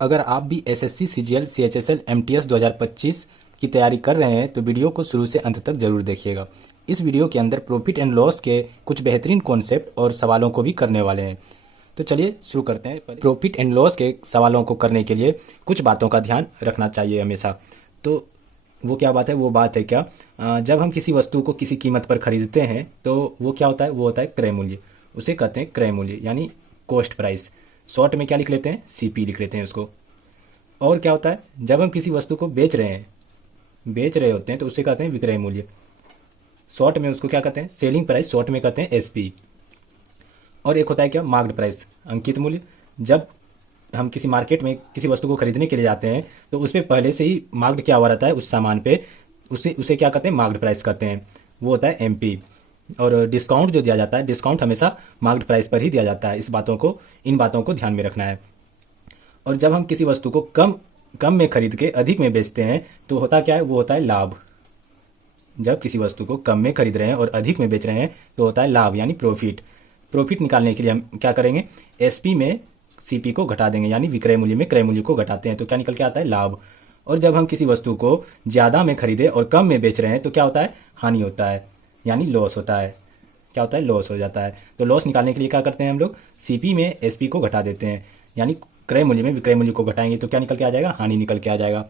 अगर आप भी एसएससी, सीजीएल, सीएचएसएल, एमटीएस 2025 की तैयारी कर रहे हैं तो वीडियो को शुरू से अंत तक जरूर देखिएगा। इस वीडियो के अंदर प्रॉफिट एंड लॉस के कुछ बेहतरीन कॉन्सेप्ट और सवालों को भी करने वाले हैं। तो चलिए शुरू करते हैं। प्रॉफिट एंड लॉस के सवालों को करने के लिए कुछ बातों का ध्यान रखना चाहिए हमेशा। तो वो क्या बात है? वो बात है क्या, जब हम किसी वस्तु को किसी कीमत पर खरीदते हैं तो वो क्या होता है? वो होता है क्रय मूल्य। उसे कहते हैं क्रय मूल्य यानी कॉस्ट प्राइस। शॉर्ट में क्या लिख लेते हैं? सीपी लिख लेते हैं उसको। और क्या होता है? जब हम किसी वस्तु को बेच रहे होते हैं तो उसे कहते हैं विक्रय मूल्य। शॉर्ट में उसको क्या कहते हैं? Selling price. शॉर्ट में कहते हैं एसपी। और एक होता है क्या? मार्क्ड प्राइस, अंकित मूल्य। जब हम किसी मार्केट में किसी वस्तु को खरीदने के लिए जाते हैं तो उस पर पहले से ही मार्क्ड क्या हुआ रहता है उस सामान पे, उसे क्या कहते हैं? मार्क्ड प्राइस कहते हैं। वो होता है एमपी। और डिस्काउंट जो दिया जाता है, डिस्काउंट हमेशा मार्क्ड प्राइस पर ही दिया जाता है। इन बातों को ध्यान में रखना है। और जब हम किसी वस्तु को कम में खरीद के अधिक में बेचते हैं तो होता क्या है? वो होता है लाभ। जब किसी वस्तु को कम में खरीद रहे हैं और अधिक में बेच रहे हैं तो होता है लाभ यानी प्रॉफिट। प्रॉफिट निकालने के लिए हम क्या करेंगे? एसपी में सीपी को घटा देंगे यानी विक्रय मूल्य में क्रय मूल्य को घटाते हैं तो क्या निकल के आता है? लाभ। और जब हम किसी वस्तु को ज़्यादा में खरीदे और कम में बेच रहे हैं तो क्या होता है? हानि होता है यानी लॉस होता है। क्या होता है? लॉस हो जाता है। तो लॉस निकालने के लिए क्या करते हैं हम लोग? सीपी में एसपी को घटा देते हैं यानी क्रय मूल्य में विक्रय मूल्य को घटाएंगे तो क्या निकल के आ जाएगा? हानि निकल के आ जाएगा।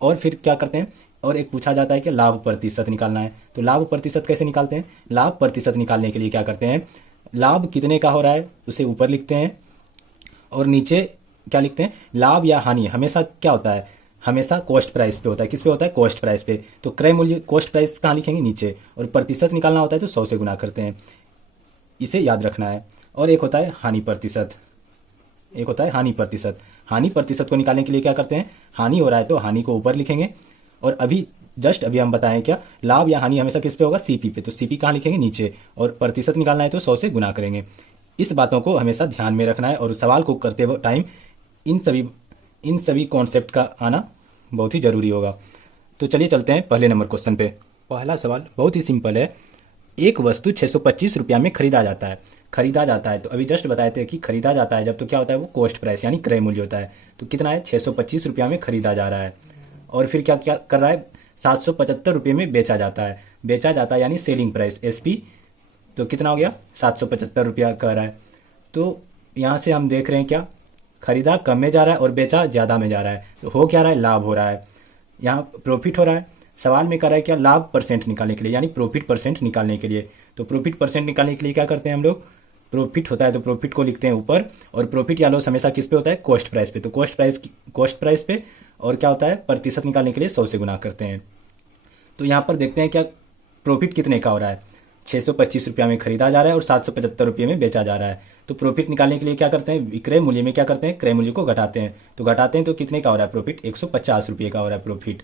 और फिर क्या करते हैं? और एक पूछा जाता है कि लाभ प्रतिशत निकालना है। तो लाभ प्रतिशत कैसे निकालते हैं? लाभ प्रतिशत निकालने के लिए क्या करते हैं? लाभ कितने का हो रहा है उसे ऊपर लिखते हैं और नीचे क्या लिखते हैं? लाभ या हानि हमेशा क्या होता है? हमेशा कॉस्ट प्राइस पे होता है। किस पे होता है? कॉस्ट प्राइस पे। तो क्रय मूल्य कॉस्ट प्राइस कहाँ लिखेंगे? नीचे। और प्रतिशत निकालना होता है तो 100 से गुना करते हैं। इसे याद रखना है। और एक होता है हानि प्रतिशत। हानि प्रतिशत को निकालने के लिए क्या करते हैं? हानि हो रहा है तो हानि को ऊपर लिखेंगे। और अभी हम बताएं क्या, लाभ या हानि हमेशा किस पे होगा? सीपी पे। तो सीपी कहाँ लिखेंगे? नीचे। और प्रतिशत निकालना है तो 100 से गुना करेंगे। इस बातों को हमेशा ध्यान में रखना है और सवाल को करते हुए टाइम इन सभी कॉन्सेप्ट का आना बहुत ही जरूरी होगा। तो चलिए चलते हैं पहले नंबर क्वेश्चन पे। पहला सवाल बहुत ही सिंपल है। एक वस्तु 625 रुपया में खरीदा जाता है। तो अभी जस्ट बताए थे कि खरीदा जाता है जब तो क्या होता है? वो कॉस्ट प्राइस यानी क्रय मूल्य होता है। तो कितना है? 625 रुपया में खरीदा जा रहा है। और फिर क्या क्या कर रहा है? 775 रुपये में बेचा जाता है यानी सेलिंग प्राइस एसपी। तो कितना हो गया? 775 रुपया कह रहा है। तो यहाँ से हम देख रहे हैं क्या, खरीदा कम में जा रहा है और बेचा ज़्यादा में जा रहा है। तो हो क्या रहा है? लाभ हो रहा है। यहाँ प्रॉफिट हो रहा है। सवाल में कर रहा है क्या? लाभ परसेंट निकालने के लिए यानी प्रॉफिट परसेंट निकालने के लिए। तो प्रॉफिट परसेंट निकालने के लिए क्या करते हैं हम लोग? प्रॉफिट होता है तो प्रॉफिट को लिखते हैं ऊपर। और प्रॉफिट या लॉस हमेशा किस पे होता है? कॉस्ट प्राइस पे। तो कॉस्ट प्राइस पे। और क्या होता है? प्रतिशत निकालने के लिए 100 से गुना करते हैं। तो यहाँ पर देखते हैं क्या प्रॉफिट कितने का हो रहा है? 625 रुपया में खरीदा जा रहा है और 775 रुपये में बेचा जा रहा है। तो प्रॉफिट निकालने के लिए क्या करते हैं? विक्रय मूल्य में क्या करते हैं? क्रय मूल्य को घटाते हैं। तो कितने का हो रहा है प्रॉफिट? 150 रुपये का हो रहा है प्रॉफिट।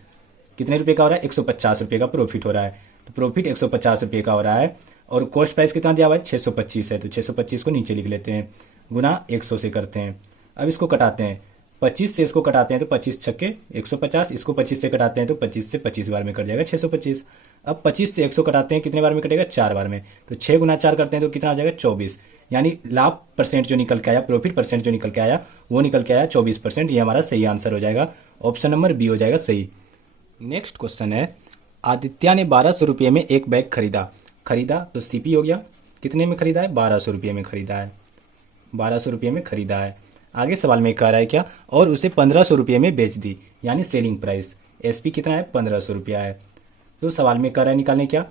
कितने रुपये का हो रहा है? 150 रुपये का प्रॉफिट हो रहा है। तो प्रॉफिट 150 रुपये का हो रहा है। और कॉस्ट प्राइस कितना दिया हुआ है? 625 है। तो 625 को नीचे लिख लेते हैं, गुना 100 से करते हैं। अब इसको कटाते हैं, 25 से इसको कटाते हैं तो 25 छक्के 150। इसको 25 से कटाते हैं तो 25 से 25 बार में कट जाएगा 625। अब 25 से 100 कटाते हैं, कितने बार में कटेगा? 4 बार में। तो 6 गुना 4 करते हैं तो कितना आ जाएगा? 24। यानी लाभ परसेंट जो निकल के आया, प्रॉफिट परसेंट जो निकल के आया, वो निकल के आया 24%। ये हमारा सही आंसर हो जाएगा। ऑप्शन नंबर बी हो जाएगा सही। नेक्स्ट क्वेश्चन है, आदित्य ने 1200 रुपये में एक बैग खरीदा तो सीपी हो गया। कितने में खरीदा है? 1200 रुपये में खरीदा है। 1200 रुपये में खरीदा है। आगे सवाल में कह रहा है क्या? और उसे 1500 रुपये में बेच दी यानी सेलिंग प्राइस। एसपी कितना है? 1500 रुपया है। तो सवाल में कह रहा है निकालने क्या?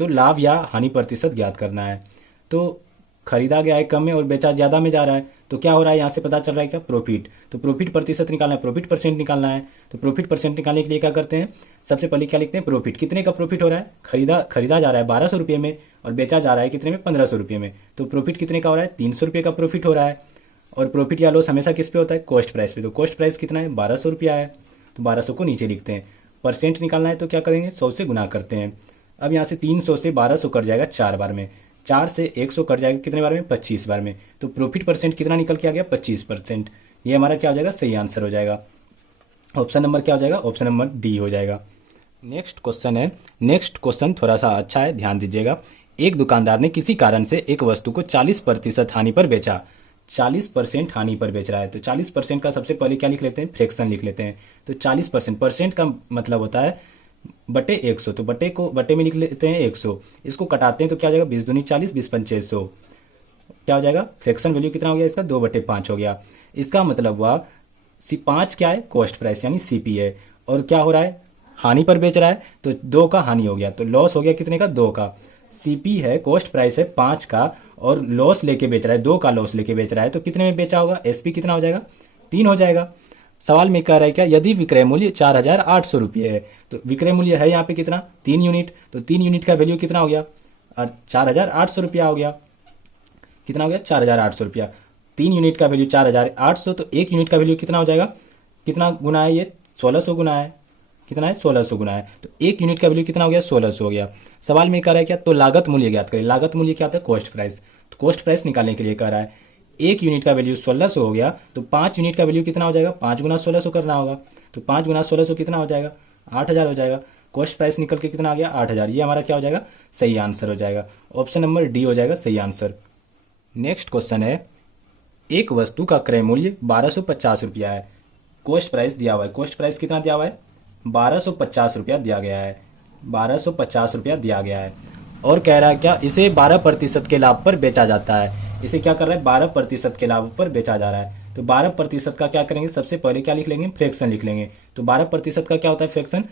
तो लाभ या हानि प्रतिशत ज्ञात करना है। तो खरीदा गया है कम में और बेचा ज़्यादा में जा रहा है। तो क्या हो रहा है? यहाँ से पता चल रहा है क्या? प्रॉफिट। तो प्रॉफिट प्रतिशत निकालना है, प्रॉफिट परसेंट निकालना है। तो प्रॉफिट परसेंट निकालने के लिए क्या करते हैं? सबसे पहले क्या लिखते हैं? प्रॉफिट। कितने का प्रॉफिट हो रहा है? खरीदा जा रहा है 1200 रुपये में और बेचा जा रहा है कितने में? 1500 रुपये में। तो प्रॉफिट कितने का हो रहा है? 300 रुपये का प्रॉफिट हो रहा है। और प्रॉफिट या लॉस हमेशा किस पे होता है? कॉस्ट प्राइस पे। तो कॉस्ट प्राइस कितना है? 1200 रुपया है। तो 1200 को नीचे लिखते हैं। परसेंट निकालना है तो क्या करेंगे? 100 से गुना करते हैं। अब यहाँ से 300 से 1200 कट जाएगा 4 बार में। 4 से 100 कट जाएगा कितने बार में? 25 बार में। तो प्रॉफिट परसेंट कितना निकल के आ गया? 25%। ये हमारा क्या हो जाएगा? सही आंसर हो जाएगा। ऑप्शन नंबर क्या हो जाएगा? ऑप्शन नंबर डी हो जाएगा। नेक्स्ट क्वेश्चन थोड़ा सा अच्छा है, ध्यान दीजिएगा। एक दुकानदार ने किसी कारण से एक वस्तु को 40% हानि पर बेचा। 40% हानि पर बेच रहा है। तो 40% का सबसे पहले क्या लिख लेते हैं, फ्रैक्शन लिख लेते हैं। तो 40%, परसेंट का मतलब होता है बटे 100, तो बटे में लिख लेते हैं 100। इसको कटाते हैं तो क्या हो जाएगा, 20 दूनी 40, 20 पंचे 100। क्या हो जाएगा, फ्रैक्शन वैल्यू कितना हो गया इसका, 2/5 हो गया। इसका मतलब हुआ C5 क्या है, कॉस्ट प्राइस यानी CP है। और क्या हो रहा है, हानि पर बेच रहा है, तो 2 का हानि हो गया, तो लॉस हो गया कितने का, 2 का। CP है, कॉस्ट प्राइस है 5 का, और लॉस लेके बेच रहा है, 2 का लॉस लेके बेच रहा है, तो कितने में बेचा होगा, SP कितना हो जाएगा, 3 हो जाएगा। सवाल में कह रहा है क्या, यदि विक्रय मूल्य 4,800 रुपये है, तो विक्रय मूल्य है यहाँ पे कितना, 3 यूनिट, तो 3 यूनिट का वैल्यू कितना हो गया, और 4,800 रुपया हो गया। कितना हो गया, 4,800 रुपया। 3 यूनिट का वैल्यू 4,800, तो 1 यूनिट का वैल्यू कितना हो जाएगा, कितना गुना है ये, 1600 गुना है, कितना है, 1600 गुना है, तो 1 यूनिट का वैल्यू कितना हो गया, 1600 हो गया। सवाल में कह रहा है क्या, तो लागत मूल्य ज्ञात करें। लागत मूल्य क्या होता है, कॉस्ट प्राइस। तो कॉस्ट प्राइस निकालने के लिए कह रहा है 1 यूनिट का वैल्यू 1600 हो गया, तो 5 यूनिट का वैल्यू कितना हो जाएगा, 5 गुना 1600 करना होगा, तो 5 गुना 1600 कितना हो जाएगा, 8,000 हो जाएगा। कॉस्ट प्राइस निकल के कितना आ गया, 8,000। ये हमारा क्या हो जाएगा, सही आंसर हो जाएगा। ऑप्शन नंबर डी हो जाएगा सही आंसर। नेक्स्ट क्वेश्चन है, एक वस्तु का क्रय मूल्य 1250 रुपया है, कॉस्ट प्राइस दिया हुआ है। कॉस्ट प्राइस कितना दिया हुआ है, 1250 रुपया दिया गया है, 1250 रुपया दिया गया है। और कह रहा है क्या, इसे 12% के लाभ पर बेचा जाता है। इसे क्या कर रहा है, 12% के लाभ पर बेचा जा रहा है। तो 12% का क्या करेंगे, सबसे पहले क्या लिख लेंगे, फ्रैक्शन लिख लेंगे। तो 12% का क्या होता है फ्रैक्शन,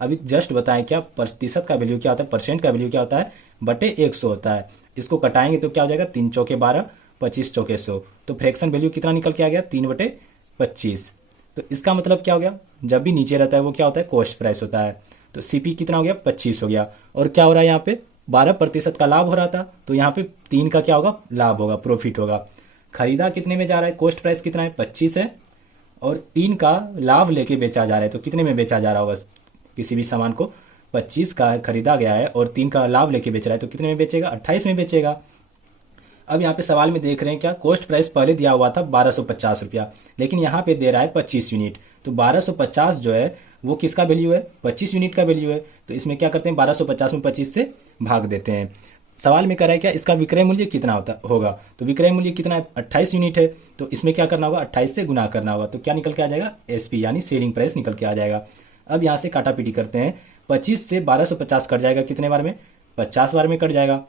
अभी जस्ट बताएं क्या, प्रतिशत का वैल्यू क्या होता है, परसेंट का वैल्यू क्या होता है, बटे 100 होता है। इसको कटाएंगे तो क्या हो जाएगा, 3 चौके 12, 25 चौके 100। तो फ्रैक्शन वैल्यू कितना निकल के आ गया, 3/25। तो इसका मतलब क्या हो गया, जब भी नीचे रहता है वो क्या होता है, कॉस्ट प्राइस होता है। तो CP कितना हो गया, 25 हो गया। और क्या हो रहा है यहाँ पे, 12% का लाभ हो रहा था, तो यहाँ पे 3 का क्या होगा, लाभ होगा, प्रॉफिट होगा। खरीदा कितने में जा रहा है, कॉस्ट प्राइस कितना है, 25 है, और 3 का लाभ लेके बेचा जा रहा है, तो कितने में बेचा जा रहा होगा, किसी भी सामान को 25 का खरीदा गया है और 3 का लाभ लेके बेच रहा है, तो कितने में बेचेगा, 28 में बेचेगा। अब यहाँ पे सवाल में देख रहे हैं क्या, कॉस्ट प्राइस पहले दिया हुआ था 1250 रुपया, लेकिन यहाँ पे दे रहा है 25 यूनिट। तो 1250 जो है वो किसका वैल्यू है, 25 यूनिट का वैल्यू है। तो इसमें क्या करते हैं, 1250 में 25 से भाग देते हैं। सवाल में कह रहा है क्या, इसका विक्रय मूल्य कितना होगा। तो विक्रय मूल्य कितना है, 28 यूनिट है, तो इसमें क्या करना होगा, 28 से गुना करना होगा। तो क्या निकल के आ जाएगा, SP यानी सेलिंग प्राइस निकल के आ जाएगा। अब यहाँ से काटापीटी करते हैं, 25 से 1250 कट जाएगा, कितने बार में, 50 बार में कट जाएगा।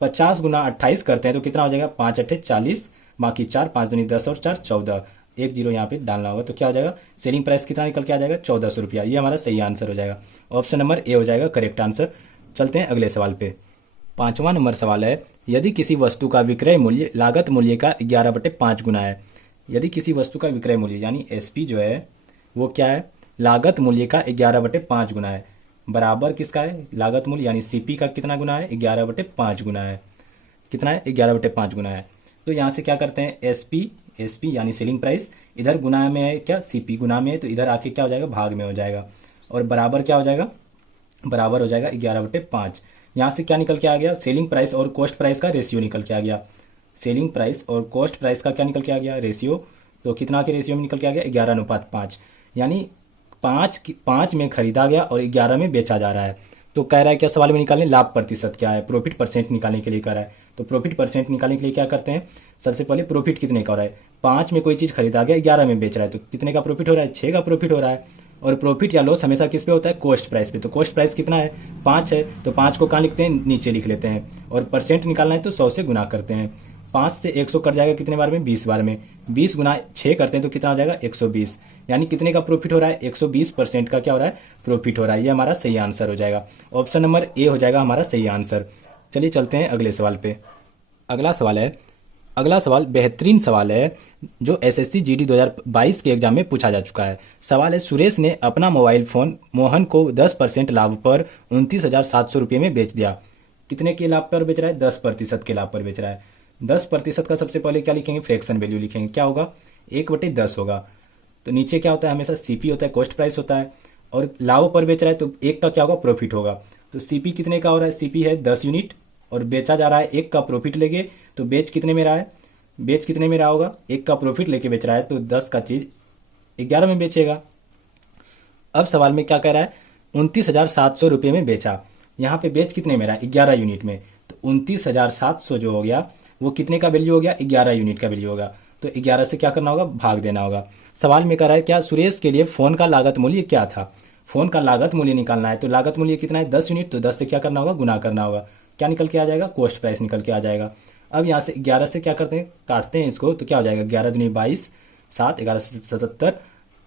50 गुना 28 करते हैं तो कितना हो जाएगा, 5 8 40, बाकी 4, 5 दूनी 10 और 4 14, 1 जीरो यहाँ पे डालना होगा। तो क्या हो जाएगा, सेलिंग प्राइस कितना निकल के आ जाएगा, 1400 रुपया। ये हमारा सही आंसर हो जाएगा, ऑप्शन नंबर ए हो जाएगा करेक्ट आंसर। चलते हैं अगले सवाल पे। 5वां नंबर सवाल है, यदि किसी वस्तु का विक्रय मूल्य लागत मूल्य का 11/5 गुना है। यदि किसी वस्तु का विक्रय मूल्य यानी SP जो है वो क्या है, लागत मूल्य का 11/5 गुना है, बराबर किसका है, लागत मूल्य यानी CP का कितना गुना है, 11/5 गुना है। कितना है, 11/5 गुना है। तो यहाँ से क्या करते हैं, SP यानी सेलिंग प्राइस, इधर गुना में है क्या, CP गुना में है, तो इधर आके क्या हो जाएगा, भाग में हो जाएगा, और बराबर क्या हो जाएगा, बराबर हो जाएगा 11/5। यहाँ से क्या निकल के आ गया, सेलिंग प्राइस और कॉस्ट प्राइस का रेशियो निकल के आ गया। सेलिंग प्राइस और कॉस्ट प्राइस का क्या निकल के आ गया, रेशियो। तो कितना के रेशियो में निकल के आ गया, 11:5, यानी 5 में खरीदा गया और 11 में बेचा जा रहा है। तो कह रहा है क्या, सवाल में निकालने लाभ प्रतिशत क्या है, प्रॉफिट परसेंट निकालने के लिए कह रहा है। तो प्रॉफिट परसेंट निकालने के लिए क्या करते हैं, सबसे पहले प्रॉफिट कितने का हो रहा है, 5 में कोई चीज़ खरीदा गया, 11 में बेच रहा है, तो कितने का प्रॉफिट हो रहा है, 6 का प्रॉफिट हो रहा है। और प्रॉफिट या लॉस हमेशा किस पे होता है, कॉस्ट प्राइस पे। तो कॉस्ट प्राइस कितना है, 5 है, तो 5 को कहाँ लिखते हैं, नीचे लिख लेते हैं, और परसेंट निकालना है तो 100 से गुना करते हैं। 5 से 100 कट जाएगा कितने बार में, 20 बार में। 20 गुना 6 करते हैं तो कितना हो जाएगा, 120, यानी कितने का प्रॉफिट हो रहा है, 120% का क्या हो रहा है, प्रॉफिट हो रहा है। ये हमारा सही आंसर हो जाएगा, ऑप्शन नंबर ए हो जाएगा हमारा सही आंसर। चलिए चलते हैं अगले सवाल पे। अगला सवाल बेहतरीन सवाल है, जो SSC GD 2022 के एग्जाम में पूछा जा चुका है। सवाल है, सुरेश ने अपना मोबाइल फ़ोन मोहन को 10% लाभ पर 29,700 रुपये में बेच दिया। कितने के लाभ पर बेच रहा है, 10% के लाभ पर बेच रहा है। 10% का सबसे पहले क्या लिखेंगे, फ्रैक्शन वैल्यू लिखेंगे, क्या होगा, 1/10 होगा। तो नीचे क्या होता है, हमेशा CP होता है, कॉस्ट प्राइस होता है, और लाभ पर बेच रहा है तो 1 का क्या होगा, प्रॉफिट होगा। तो CP कितने का हो रहा है, CP है 10 यूनिट, और बेचा जा रहा है 1 का प्रॉफिट लेके, तो बेच कितने में रहा है, बेच कितने में रहा होगा, 1 का प्रॉफिट लेके बेच रहा है, तो 10 का चीज़ 11 में बेचेगा। अब सवाल में क्या कह रहा है, 29,700 रुपये में बेचा। यहाँ पे बेच कितने में रहा है, 11 यूनिट में, तो 29,700 जो हो गया वो कितने का वैल्यू हो गया, 11 यूनिट का वैल्यू होगा। तो 11 से क्या करना होगा, भाग देना होगा। सवाल में कह रहा है क्या सुरेश के लिए फ़ोन का लागत मूल्य क्या था। फ़ोन का लागत मूल्य निकालना है, तो लागत मूल्य कितना है 10 यूनिट, तो 10 से क्या करना होगा, गुना करना होगा। क्या निकल के आ जाएगा, कॉस्ट प्राइस निकल के आ जाएगा। अब यहाँ से 11 से क्या करते हैं, काटते हैं इसको, तो क्या हो जाएगा 11 दूनी 22, 7 11 से 77,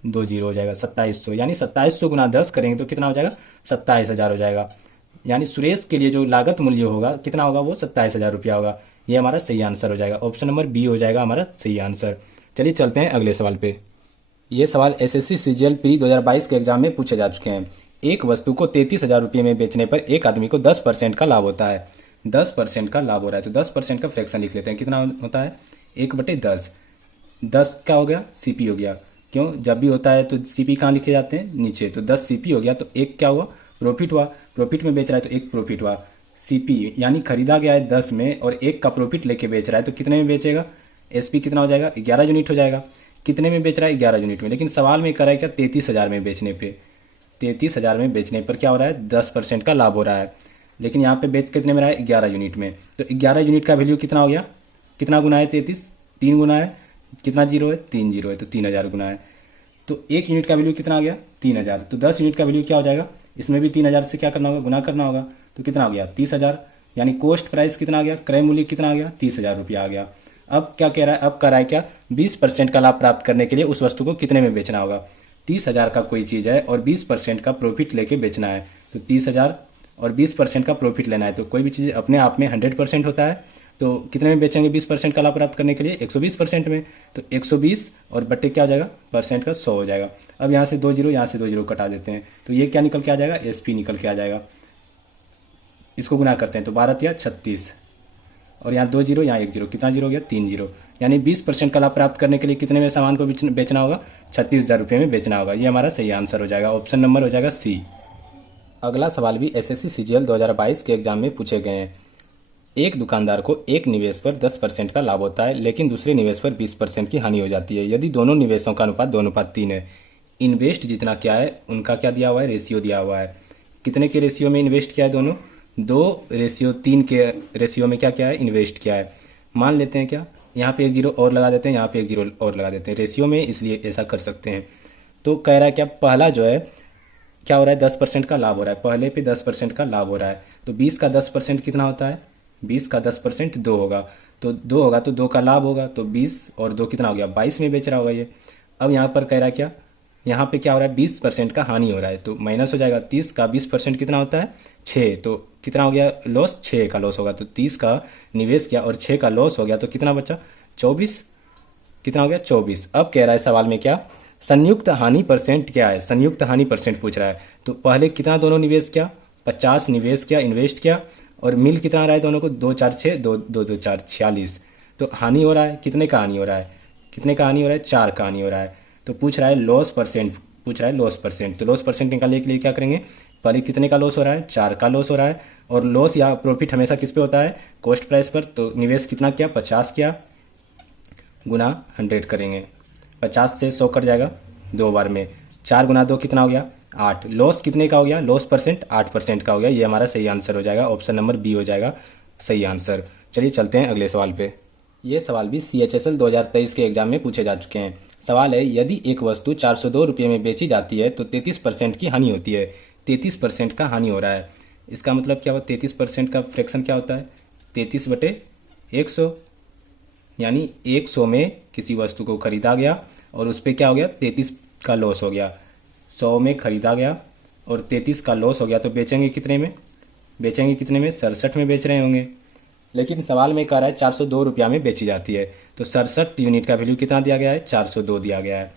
2 जीरो हो जाएगा 2700, यानी 2700 गुना 10 करेंगे तो कितना हो जाएगा 27,000 हो जाएगा। यानी सुरेश के लिए जो लागत मूल्य होगा कितना होगा, वो 27,000 रुपया होगा। ये हमारा सही आंसर हो जाएगा, ऑप्शन नंबर बी हो जाएगा हमारा सही आंसर। चलिए चलते हैं अगले सवाल पे। ये सवाल एसएससी सीजीएल प्री 2022 के एग्जाम में पूछे जा चुके हैं। एक वस्तु को 33,000 रुपये में बेचने पर एक आदमी को 10% का लाभ होता है। 10% का लाभ हो रहा है, तो 10% का फ्रैक्शन लिख लेते हैं। कितना होता है, 1/10। 10 क्या हो गया, सीपी हो गया। क्यों, जब भी होता है तो सीपी कहाँ लिखे जाते हैं, नीचे। तो 10 सीपी हो गया, तो एक क्या हुआ, प्रॉफिट हुआ। प्रॉफिट में बेच रहा है तो एक प्रॉफिट हुआ। सीपी यानी खरीदा गया है 10 में और एक का प्रॉफिट लेके बेच रहा है, तो कितने में बेचेगा, एसपी कितना हो जाएगा, 11 यूनिट हो जाएगा। कितने में बेच रहा है, 11 यूनिट में। लेकिन सवाल में कर रहा है क्या, 33,000 में बेचने पे। 33,000 में बेचने पर क्या हो रहा है, 10% का लाभ हो रहा है। लेकिन यहाँ पे बेच कितने में रहा है, 11 यूनिट में। तो 11 यूनिट का वैल्यू कितना हो गया, कितना गुना है 33, 3 गुना है, कितना जीरो है, 3 जीरो है, तो 3,000 गुना है। तो एक यूनिट का वैल्यू कितना आ गया, 3,000। तो 10 यूनिट का वैल्यू क्या हो जाएगा, इसमें भी 3,000 से क्या करना होगा, गुना करना होगा। तो कितना हो गया, 30,000। यानी कोस्ट प्राइस कितना आ गया, क्रय मूल्य कितना आ गया, 30,000 रुपया आ गया। अब क्या कह रहा है, अब कर रहा है क्या, 20% का लाभ प्राप्त करने के लिए उस वस्तु को कितने में बेचना होगा। 30,000 का कोई चीज़ है और 20% का प्रॉफिट लेके बेचना है। तो 30,000 और 20% का प्रॉफिट लेना है। तो कोई भी चीज़ अपने आप में 100% होता है, तो कितने में बेचेंगे 20% का लाभ प्राप्त करने के लिए, 120% में। तो 120 और बट्टे क्या हो जाएगा, परसेंट का 100 हो जाएगा। अब यहाँ से 2 जीरो, यहाँ से 2 जीरो कटा देते हैं, तो ये क्या निकल के आ जाएगा, एसपी निकल के आ जाएगा। इसको गुना करते हैं तो 12 या 36, और यहाँ 2 जीरो, यहाँ 1 जीरो, कितना जीरो हो गया, 3 जीरो। यानी 20% का लाभ प्राप्त करने के लिए कितने में सामान को बेचना होगा, 36,000 रुपये में बेचना होगा। ये हमारा सही आंसर हो जाएगा, ऑप्शन नंबर हो जाएगा सी। अगला सवाल भी एसएससी सीजीएल 2022 के एग्जाम में पूछे गए हैं। एक दुकानदार को एक निवेश पर 10% का लाभ होता है, लेकिन दूसरे निवेश पर 20% की हानि हो जाती है यदि दोनों निवेशों का अनुपात 2:3 है। इन्वेस्ट जितना क्या है, उनका क्या दिया हुआ है, रेशियो दिया हुआ है। कितने के रेशियो में इन्वेस्ट किया है, दोनों 2:3 के रेशियो में क्या क्या है, इन्वेस्ट किया है। मान लेते हैं क्या, यहाँ पे 1 जीरो और लगा देते हैं, यहाँ पे 1 जीरो और लगा देते हैं रेशियो में, इसलिए ऐसा कर सकते हैं। तो कह रहा है क्या, पहला जो है क्या हो रहा है, 10% का लाभ हो रहा है, पहले पे 10% का लाभ हो रहा है। तो 20 का 10% कितना होता है, 20 का 10% 2 होगा, तो 2 होगा तो 2 का लाभ होगा, तो 20 और 2 कितना हो गया, 22 में बेच रहा होगा ये। अब यहाँ पर कह रहा है क्या, यहाँ पे क्या हो रहा है, 20% का हानि हो रहा है, तो माइनस हो जाएगा। 30 का 20% कितना होता है, 6, तो कितना हो गया लॉस, 6 का लॉस होगा। तो 30 का निवेश किया और 6 का लॉस हो गया, तो कितना बचा, 24, कितना हो गया 24। अब कह रहा है सवाल में क्या, संयुक्त हानि परसेंट क्या है, संयुक्त हानि परसेंट पूछ रहा है। तो पहले कितना दोनों निवेश किया, 50 निवेश किया, इन्वेस्ट किया, और मिल कितना आ रहा है दोनों को, 2 4 6, 2 2 2 4 46। तो हानि हो रहा है, कितने का हानि हो रहा है, कितने का हानि हो रहा है, 4 का हानि हो रहा है। तो पूछ रहा है लॉस परसेंट, पूछ रहा है लॉस परसेंट। तो लॉस परसेंट निकालने के लिए क्या करेंगे, पहले कितने का लॉस हो रहा है, 4 का लॉस हो रहा है। और लॉस या प्रॉफिट हमेशा किस पे होता है, कॉस्ट प्राइस पर। तो निवेश कितना किया, 50 किया, गुना 100 करेंगे, 50 से 100 कट जाएगा 2 बार में, 4 गुना 2 कितना हो गया, 8। लॉस कितने का हो गया, लॉस परसेंट 8% का हो गया। ये हमारा सही आंसर हो जाएगा, ऑप्शन नंबर बी हो जाएगा सही आंसर। चलिए चलते हैं अगले सवाल पे। ये सवाल भी CHSL 2023 के एग्जाम में पूछे जा चुके हैं। सवाल है, यदि एक वस्तु 402 रुपये में बेची जाती है तो 33% की हानि होती है। 33% का हानि हो रहा है, इसका मतलब क्या हुआ, 33% का फ्रैक्शन क्या होता है, 33/100। यानी 100 में किसी वस्तु को खरीदा गया और उस पर क्या हो गया, 33 का लॉस हो गया। 100 में खरीदा गया और 33 का लॉस हो गया, तो बेचेंगे कितने में, बेचेंगे कितने में, 67 में बेच रहे होंगे। लेकिन सवाल में कह रहा है 402 रुपया में बेची जाती है, तो 67 यूनिट का वैल्यू कितना दिया गया है, 402 दिया गया है।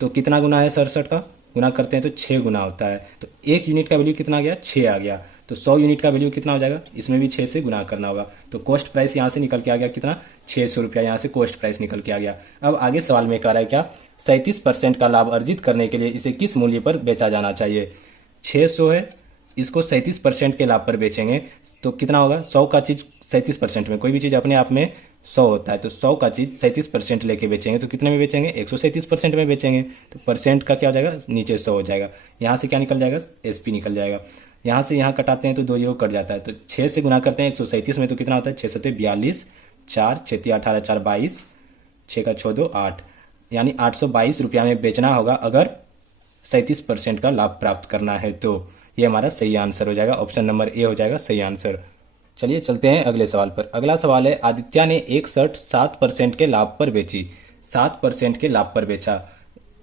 तो कितना गुना है 67 का, गुना करते हैं तो 6 गुना होता है। तो 1 यूनिट का वैल्यू कितना आ गया, 6 आ गया। तो 100 यूनिट का वैल्यू कितना हो जाएगा, इसमें भी 6 से गुना करना होगा। तो कॉस्ट प्राइस यहाँ से निकल के आ गया कितना, 600 रुपया, यहाँ से कॉस्ट प्राइस निकल के आ गया। अब आगे सवाल में कह रहा है क्या, 37% का लाभ अर्जित करने के लिए इसे किस मूल्य पर बेचा जाना चाहिए। 600 है, इसको 37% के लाभ पर बेचेंगे तो कितना होगा, 100 का चीज़ 37% में, कोई भी चीज़ अपने आप में 100 होता है, तो 100 का चीज़ 37% लेके बेचेंगे तो कितने में बेचेंगे, 137% में बेचेंगे। तो परसेंट का क्या हो जाएगा, नीचे 100 हो जाएगा। यहाँ से क्या निकल जाएगा, एसपी निकल जाएगा। यहाँ से यहाँ कटाते हैं तो 2 जीरो कट जाता है, तो 6 से गुना करते हैं 137 में, तो कितना होता है, 6 7 42, 4 6 18 4 22, 6 का 6 दो 8, यानी 822 रुपया में बेचना होगा अगर 37% का लाभ प्राप्त करना है तो। ये हमारा सही आंसर हो जाएगा, ऑप्शन नंबर ए हो जाएगा सही आंसर। चलिए चलते हैं अगले सवाल पर। अगला सवाल है, आदित्य ने एक शर्ट 7% के लाभ पर बेची। 7% के लाभ पर बेचा,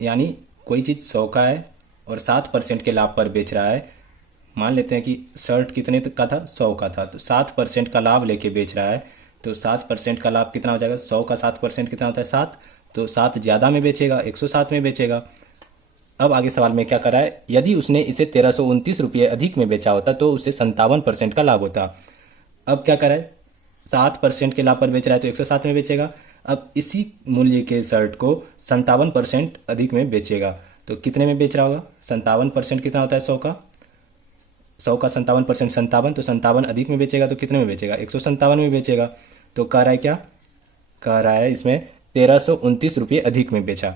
यानी कोई चीज़ 100 का है और 7% के लाभ पर बेच रहा है। मान लेते हैं कि शर्ट कितने तक का था, 100 का था, तो 7% का लाभ लेके बेच रहा है। तो 7% का लाभ कितना हो जाएगा, 100 का 7% कितना होता है 7, तो 7 ज़्यादा में बेचेगा, 107 में बेचेगा। अब आगे सवाल में क्या करा है, यदि उसने इसे 1329 रुपये अधिक में बेचा होता तो उसे 57% का लाभ होता। अब क्या करा है, 7% के लाभ पर बेच रहा है तो 107 में बेचेगा। अब इसी मूल्य के शर्ट को 57% अधिक में बेचेगा तो कितने में बेच रहा होगा, 57% कितना होता है 100 का, 100 का 57% 57, तो 57 अधिक में बेचेगा तो कितने में बेचेगा, 157 में बेचेगा। तो कह रहा है क्या, कह रहा है इसमें 1329 रुपये अधिक में बेचा।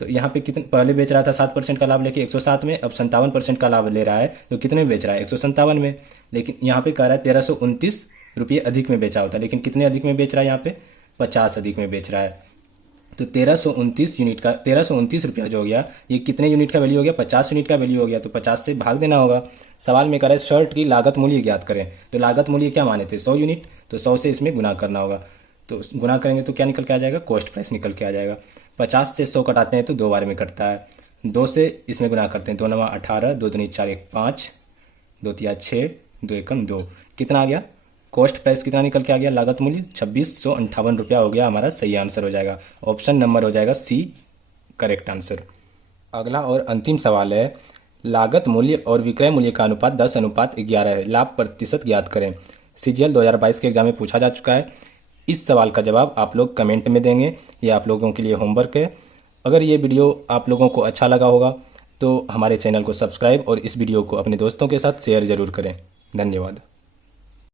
तो यहाँ पे कितने पहले बेच रहा था 7% का लाभ लेके 107 में, अब 57% का लाभ ले रहा है तो कितने में बेच रहा है, 157 में। लेकिन यहाँ पे कह रहा है 1329 रुपये अधिक में बेचा होता, लेकिन कितने अधिक में बेच रहा है, यहाँ पे 50 अधिक में बेच रहा है। तो 1329 यूनिट का 1329 रुपया जो हो गया, ये कितने यूनिट का वैल्यू हो गया, 50 यूनिट का वैल्यू हो गया, तो 50 से भाग देना होगा। सवाल में कह रहा है शर्ट की लागत मूल्य ज्ञात करें, तो लागत मूल्य क्या माने थे 100 यूनिट, तो 100 से इसमें गुना करना होगा। तो गुना करेंगे तो क्या निकल के आ जाएगा, कॉस्ट प्राइस निकल के आ जाएगा। 50 से 100 कटाते हैं तो 2 बार में कटता है, 2 से इसमें गुना करते हैं, 2 9 18, 2 दूनी 4 1 5, 2 3 6, 2 1 2, कितना आ गया, कॉस्ट प्राइस कितना निकल के आ गया, लागत मूल्य 2658 रुपया हो गया, हमारा सही आंसर हो जाएगा, ऑप्शन नंबर हो जाएगा सी करेक्ट आंसर। अगला और अंतिम सवाल है, लागत मूल्य और विक्रय मूल्य का अनुपात 10:11 है, लाभ प्रतिशत ज्ञात करें। सीजीएल 2022 के एग्जाम में पूछा जा चुका है। इस सवाल का जवाब आप लोग कमेंट में देंगे, ये आप लोगों के लिए होमवर्क है। अगर ये वीडियो आप लोगों को अच्छा लगा होगा तो हमारे चैनल को सब्सक्राइब और इस वीडियो को अपने दोस्तों के साथ शेयर ज़रूर करें। धन्यवाद।